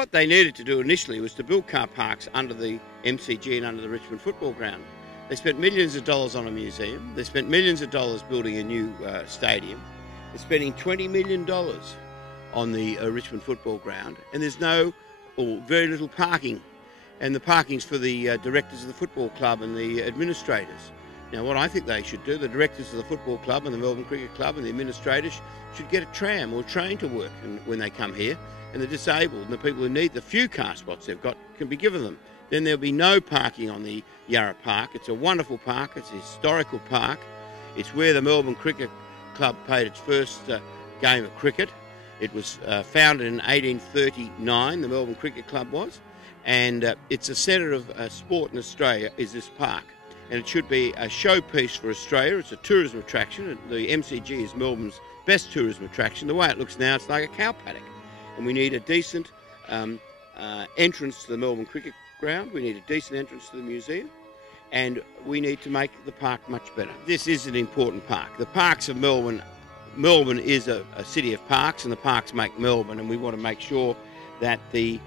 what they needed to do initially was to build car parks under the MCG and under the Richmond football ground. They spent millions of dollars on a museum. They spent millions of dollars building a new stadium. They're spending $20 million on the Richmond football ground, and there's no or very little parking. And the parking's for the directors of the football club and the administrators. Now, what I think they should do, the directors of the football club and the Melbourne Cricket Club and the administrators should get a tram or train to work when they come here, and the disabled and the people who need the few car spots they've got can be given them. Then there'll be no parking on the Yarra Park. It's a wonderful park. It's a historical park. It's where the Melbourne Cricket Club played its first game of cricket. It was founded in 1839, the Melbourne Cricket Club was, and it's a centre of sport in Australia is this park. And it should be a showpiece for Australia. It's a tourism attraction. The MCG is Melbourne's best tourism attraction. The way it looks now, it's like a cow paddock. And we need a decent entrance to the Melbourne Cricket Ground. We need a decent entrance to the museum. And we need to make the park much better. This is an important park. The parks of Melbourne is a city of parks, and the parks make Melbourne, and we want to make sure that the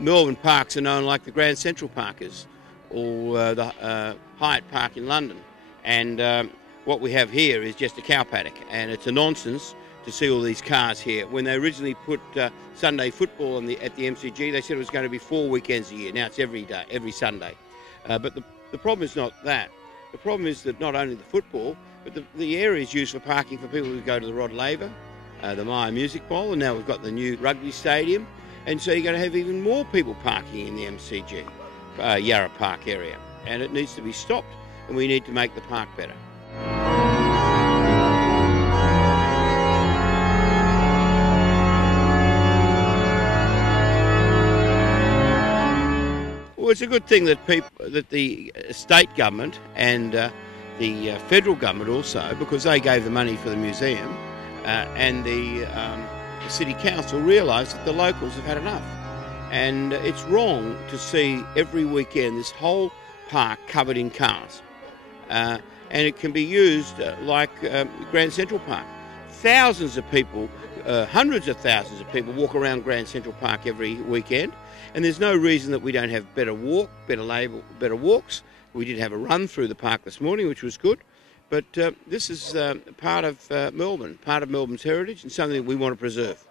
Melbourne parks are known like the Grand Central Park is, or the Hyatt Park in London. And what we have here is just a cow paddock, and it's a nonsense to see all these cars here. When they originally put Sunday football at the MCG, they said it was going to be 4 weekends a year. Now it's every day, every Sunday. But the problem is not that. The problem is that not only the football, but the area is used for parking for people who go to the Rod Laver, the Myer Music Bowl, and now we've got the new rugby stadium. And so you're going to have even more people parking in the MCG, Yarra Park area. And it needs to be stopped, and we need to make the park better. Well, it's a good thing that the state government and the federal government also, because they gave the money for the museum, and the city council realised that the locals have had enough. And it's wrong to see every weekend this whole park covered in cars. And it can be used like Grand Central Park. Thousands of people, hundreds of thousands of people walk around Grand Central Park every weekend, and there's no reason that we don't have better walks. We did have a run through the park this morning, which was good, but this is part of Melbourne, part of Melbourne's heritage, and something that we want to preserve.